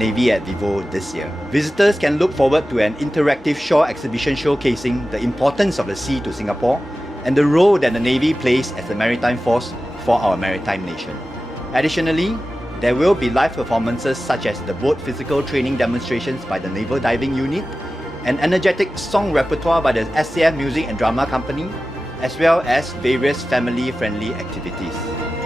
Navy at Vivo this year. Visitors can look forward to an interactive shore exhibition showcasing the importance of the sea to Singapore and the role that the Navy plays as a maritime force for our maritime nation. Additionally, there will be live performances such as the boat physical training demonstrations by the Naval Diving Unit, an energetic song repertoire by the SCF Music and Drama Company, as well as various family-friendly activities.